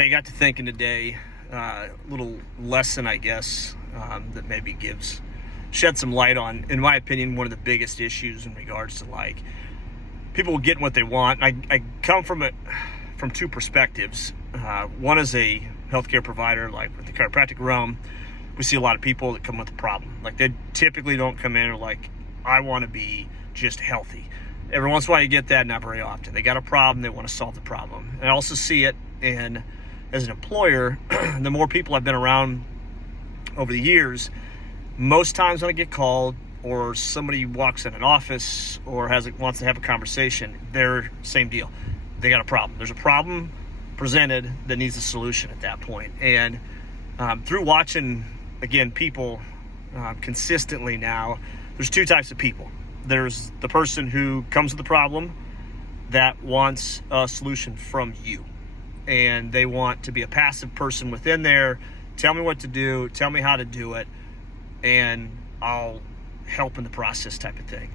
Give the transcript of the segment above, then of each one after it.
Hey, got to thinking today, a little lesson, I guess, that maybe shed some light on, in my opinion, one of the biggest issues in regards to like people getting what they want. I come from two perspectives. One is a healthcare provider, like with the chiropractic realm. We see a lot of people that come with a problem. Like they typically don't come in or like, I want to be just healthy. Every once in a while you get that, not very often. They got a problem, they want to solve the problem. And I also see it as an employer, the more people I've been around over the years, most times when I get called or somebody walks in an office or wants to have a conversation, they're same deal. They got a problem. There's a problem presented that needs a solution at that point. And through watching, again, people consistently now, there's two types of people. There's the person who comes with the problem that wants a solution from you. And they want to be a passive person within there. Tell me what to do, tell me how to do it, and I'll help in the process type of thing.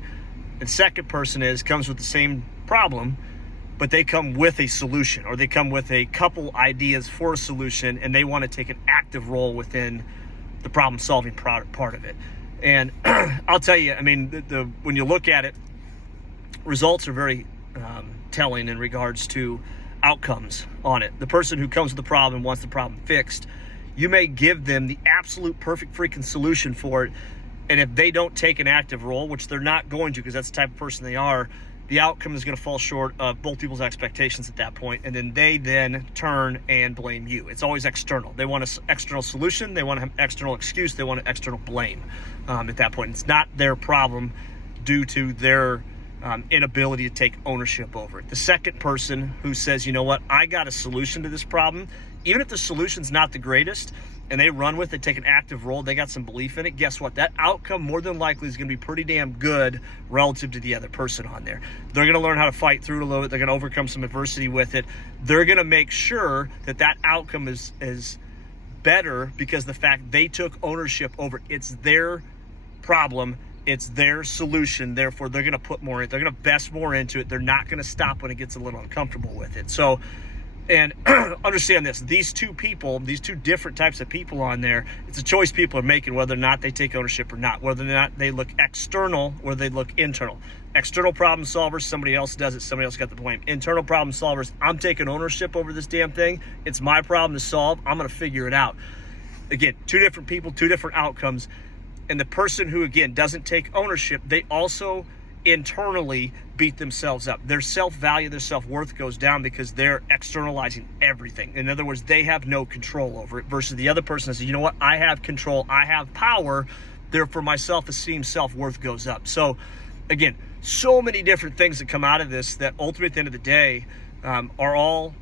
And second person comes with the same problem, but they come with a solution, or they come with a couple ideas for a solution, and they want to take an active role within the problem solving part of it. And I'll tell you, I mean, when you look at it, results are very telling in regards to outcomes on it. The person who comes with the problem wants the problem fixed. You may give them the absolute perfect freaking solution for it, and if they don't take an active role, which they're not going to because that's the type of person they are, the outcome is going to fall short of both people's expectations at that point, and then they turn and blame you. It's always external. They want an external solution, they want an external excuse, they want an external blame at that point. It's not their problem due to their inability to take ownership over it. The second person who says, you know what, I got a solution to this problem, even if the solution's not the greatest, and they run with it, take an active role, they got some belief in it, guess what? That outcome more than likely is going to be pretty damn good relative to the other person on there. They're going to learn how to fight through it a little bit. They're going to overcome some adversity with it. They're going to make sure that outcome is better because the fact they took ownership over it. It's their problem. It's their solution. Therefore, they're going to put more in it. They're going to invest more into it. They're not going to stop when it gets a little uncomfortable with it. So, and understand this, these two different types of people on there, it's a choice people are making whether or not they take ownership or not, whether or not they look external or they look internal. External problem solvers, somebody else does it, somebody else got the blame. Internal problem solvers, I'm taking ownership over this damn thing. It's my problem to solve. I'm going to figure it out. Again, two different people, two different outcomes. And the person who, again, doesn't take ownership, they also internally beat themselves up. Their self-value, their self-worth goes down because they're externalizing everything. In other words, they have no control over it versus the other person says, you know what, I have control, I have power, therefore my self-esteem, self-worth goes up. So again, so many different things that come out of this that ultimately at the end of the day are all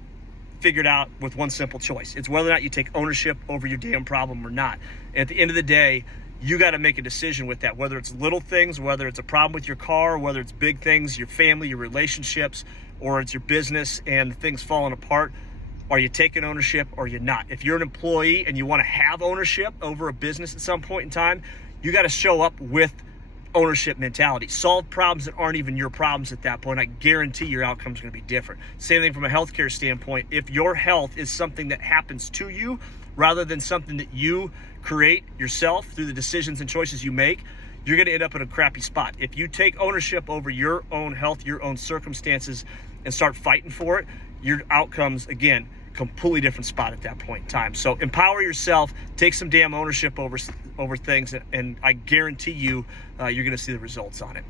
figured out with one simple choice. It's whether or not you take ownership over your damn problem or not. And at the end of the day, you got to make a decision with that, whether it's little things, whether it's a problem with your car, whether it's big things, your family, your relationships, or it's your business and things falling apart. Are you taking ownership or are you not? If you're an employee and you want to have ownership over a business at some point in time, you got to show up with ownership mentality. Solve problems that aren't even your problems at that point. I guarantee your outcome is going to be different. Same thing from a healthcare standpoint. If your health is something that happens to you rather than something that you create yourself through the decisions and choices you make, you're going to end up in a crappy spot. If you take ownership over your own health, your own circumstances, and start fighting for it, your outcomes, again, completely different spot at that point in time. So empower yourself, take some damn ownership over things, and I guarantee you, you're going to see the results on it.